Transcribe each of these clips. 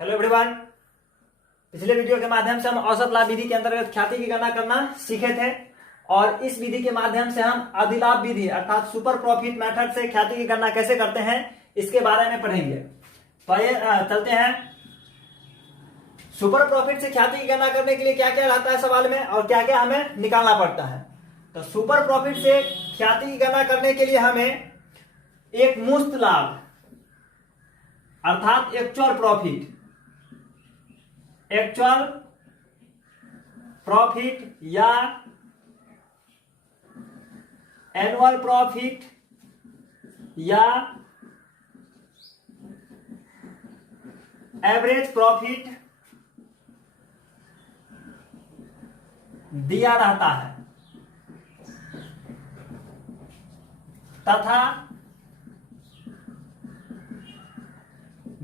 Hello everyone. पिछले video के माध्यम से हम औसत लाभ विधि के अंतर्गत ख्याति की गणना करना सीखे थे और इस विधि के माध्यम से हम अधिलाभ विधि अर्थात सुपर प्रॉफिट मेथड से ख्याति की गणना कैसे करते हैं इसके बारे में पढ़ेंगे। तो आइए चलते हैं। सुपर प्रॉफिट से ख्याति की गणना करने के लिए क्या क्या रहता है सवाल में और क्या क्या हमें निकालना पड़ता है। तो सुपर प्रॉफिट से ख्याति की गणना करने के लिए हमें एक मुफ्त लाभ अर्थात एक्चुअल प्रॉफिट या एनुअल प्रॉफिट या एवरेज प्रॉफिट दिया रहता है तथा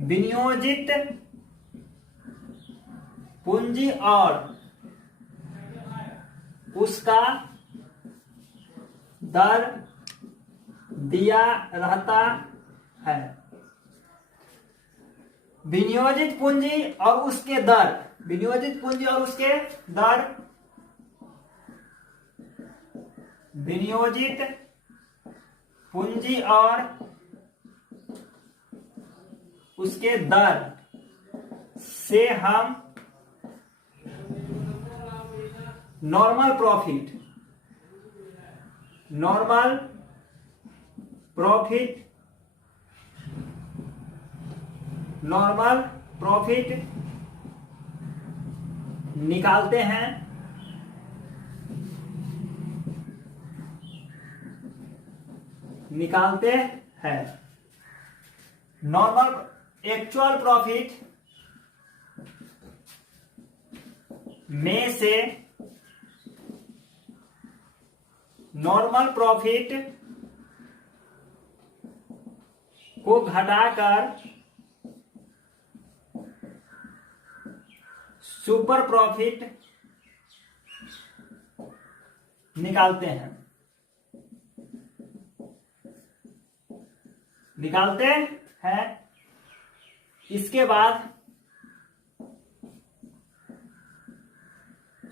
विनियोजित पूंजी और उसका दर दिया रहता है। विनियोजित पूंजी और उसके दर विनियोजित पूंजी और उसके दर विनियोजित पूंजी और उसके दर से हम नॉर्मल प्रॉफिट निकालते हैं। नॉर्मल एक्चुअल प्रॉफिट में से नॉर्मल प्रॉफिट को घटाकर सुपर प्रॉफिट निकालते हैं। इसके बाद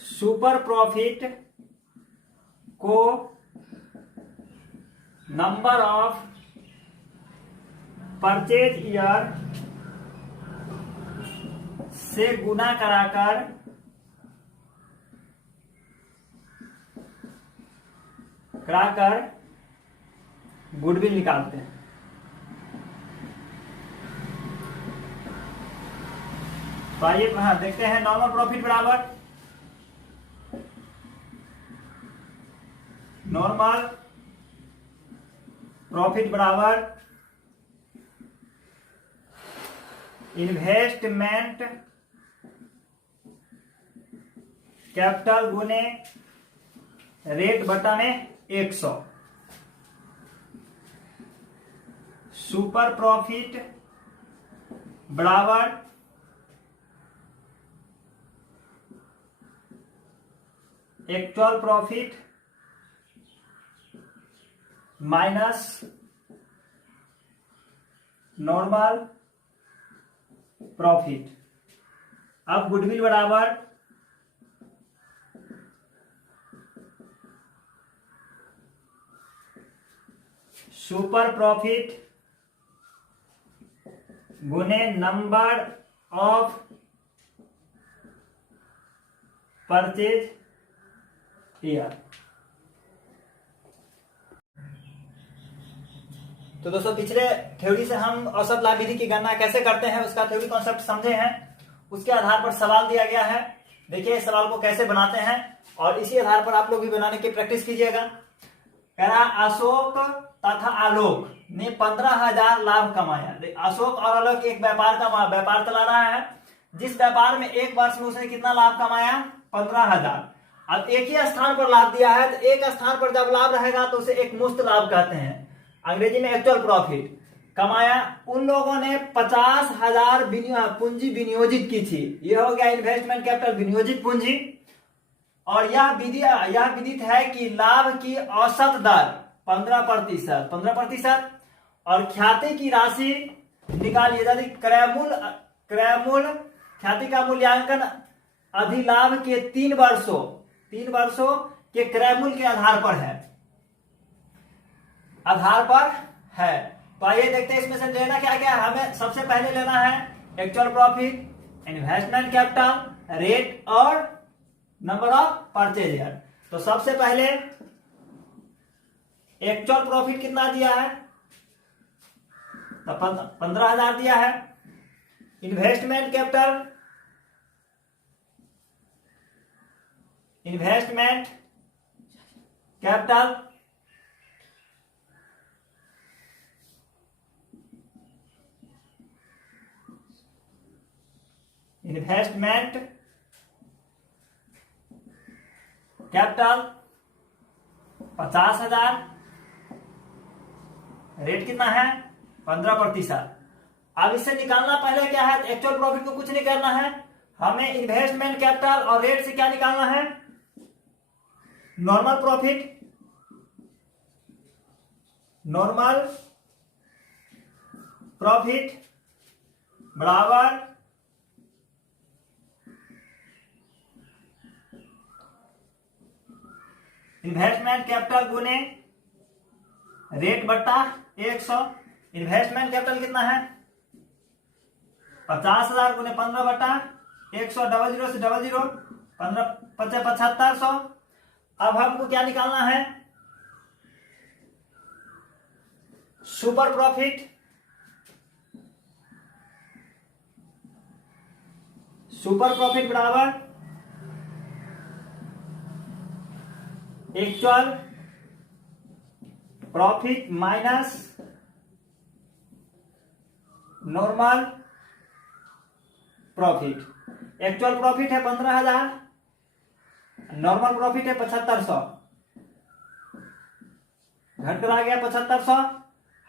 सुपर प्रॉफिट को नंबर ऑफ परचेज ईयर से गुना कराकर गुडविल निकालते हैं। तो आइए देखते हैं। नॉर्मल प्रॉफिट बराबर इन्वेस्टमेंट कैपिटल गुने रेट बटा में 100। सुपर प्रॉफिट बराबर actual profit minus normal profit. अब गुडविल बराबर सुपर प्रॉफिट गुने नंबर ऑफ परचेज ईयर। तो दोस्तों पिछले थ्योरी से हम औसत लाभ विधि की गणना कैसे करते हैं उसका थ्योरी कॉन्सेप्ट समझे हैं। उसके आधार पर सवाल दिया गया है। देखिए इस सवाल को कैसे बनाते हैं और इसी आधार पर आप लोग भी बनाने की प्रैक्टिस कीजिएगा। कह रहा अशोक तथा आलोक ने 15,000 लाभ कमाया। अशोक और आलोक एक व्यापार चला रहा है जिस व्यापार में एक वर्ष में उसने कितना लाभ कमाया 15,000। अब एक ही स्थान पर लाभ दिया है तो एक स्थान पर जब लाभ रहेगा तो उसे एक मुफ्त लाभ कहते हैं, अंग्रेजी में एक्चुअल प्रॉफिट कमाया। उन लोगों ने 50,000 पूंजी विनियोजित की थी। यह हो गया इन्वेस्टमेंट कैपिटल विनियोजित पूंजी। और यह विदित है कि लाभ की औसत दर 15% और ख्याति की राशि निकालिए। यदि क्रय मूल्य क्रयमूल्य ख्याति का मूल्यांकन अधिलाभ के 3 वर्षों के क्रयमूल्य के आधार पर है। तो आइए देखते हैं इसमें से लेना क्या क्या है। हमें सबसे पहले लेना है actual profit, investment capital, rate और नंबर ऑफ परचेज ईयर। तो सबसे पहले एक्चुअल प्रॉफिट कितना दिया है, तो 15,000 दिया है। Investment capital, investment capital 50,000। Rate कितना है 15%। अब इससे निकालना पहले क्या है, एक्चुअल प्रॉफिट को कुछ नहीं करना है, हमें इन्वेस्टमेंट कैपिटल और रेट से क्या निकालना है, नॉर्मल प्रॉफिट बराबर इन्वेस्टमेंट कैपिटल गुने रेट बट्टा 100। इन्वेस्टमेंट कैपिटल कितना है 50,000 गुने 15 बट्टा 100, 00 से 00, 15 7500। अब हमको क्या निकालना है, सुपर प्रॉफिट बराबर actual profit minus normal profit. Actual profit है 15,000, नॉर्मल प्रॉफिट है 7500, घटकर आ गया 7500।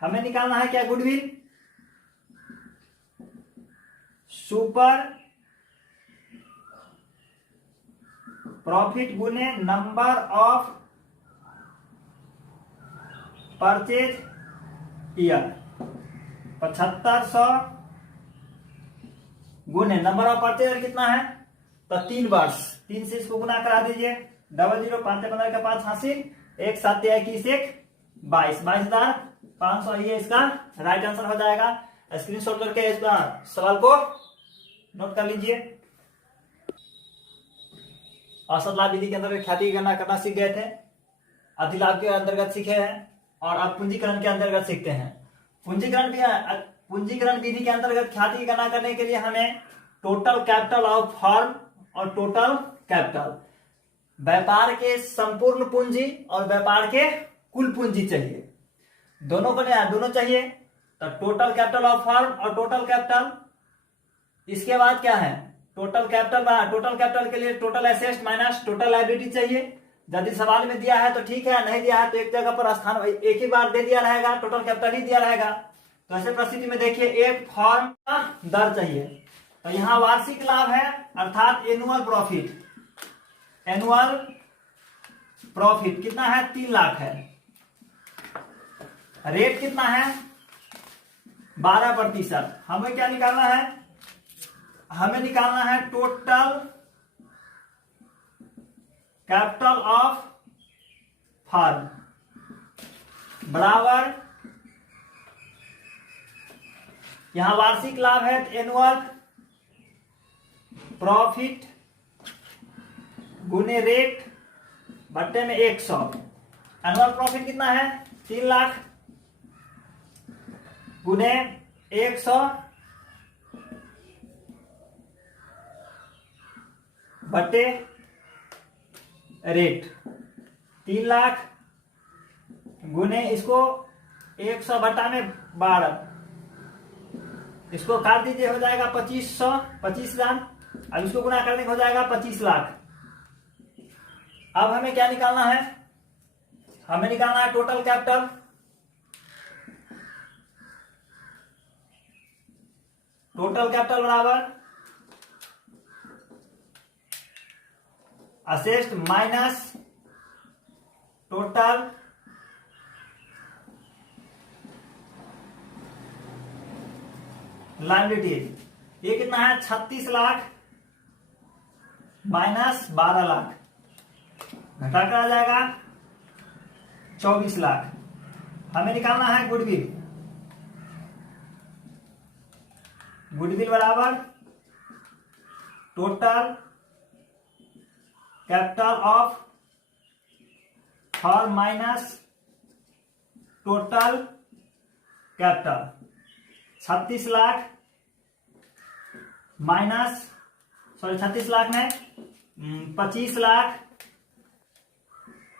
हमें निकालना है क्या, गुडविल। सुपर प्रॉफिट गुने नंबर ऑफ परचेज ईयर, 7500 गुने नंबर ऑफ परचेज ईयर कितना है, तो 3 वर्ष, 3 से इसको गुना करा दीजिए, 00 5 15 का 5 हासिल, 1 7 21 1 22, 22,500। ये इसका राइट आंसर हो जाएगा। स्क्रीनशॉट करके इसका सवाल को नोट कर लीजिए। औसत लाभ विधि के अंतर्गत ख्याति की गणना करना सीख गए थे, अधिलाभ के अंतर्गत सीखे हैं और अब पूंजीकरण के अंतर्गत सीखते हैं। पूंजीकरण विधि के अंतर्गत ख्याति की गणना करने के लिए हमें टोटल कैपिटल ऑफ फर्म और टोटल कैपिटल, व्यापार के संपूर्ण पूंजी और व्यापार के कुल पूंजी चाहिए, दोनों चाहिए। तो टोटल कैपिटल ऑफ फर्म और टोटल कैपिटल, इसके बाद क्या है, टोटल कैपिटल के लिए total assets minus total liability चाहिए। यदि सवाल में दिया है तो ठीक है, नहीं दिया है तो एक जगह पर स्थान एक ही बार दे दिया रहेगा, टोटल कैपिटल ही दिया रहेगा। तो ऐसे परिस्थिति में देखिए एक फर्म का दर चाहिए, तो यहां वार्षिक लाभ है अर्थात एनुअल प्रॉफिट कितना है, 3 लाख है। रेट कितना है 12%। हमें क्या निकालना है, हमें निकालना है टोटल कैपिटल ऑफ फर्म बराबर, यहां वार्षिक लाभ है एनुअल प्रॉफिट गुने रेट बट्टे में 100। एनुअल प्रॉफिट कितना है 3 लाख गुने 100 बट्टे रेट, 3 लाख गुने इसको 100 बट्टा में 12, इसको काट दीजिए, हो जाएगा 25,000। अब इसको गुना करने हो जाएगा 25 लाख। अब हमें क्या निकालना है, हमें निकालना है टोटल कैपिटल। बराबर असेस्ट माइनस टोटल लायबिलिटी। ये कितना है 36 लाख माइनस 12 लाख, घटा कर आ जाएगा 24 लाख। हमें निकालना है गुडविल। गुडविल बराबर total capital of firm minus total capital. 36 lakh minus 36 lakh में 25 लाख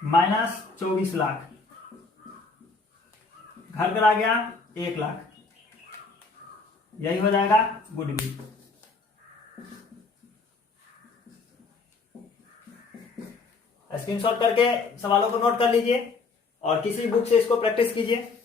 माइनस 24 लाख, घर पर आ गया 1 लाख। यही हो जाएगा गुडविल। स्क्रीनशॉट करके सवालों को नोट कर लीजिए और किसी बुक से इसको प्रैक्टिस कीजिए।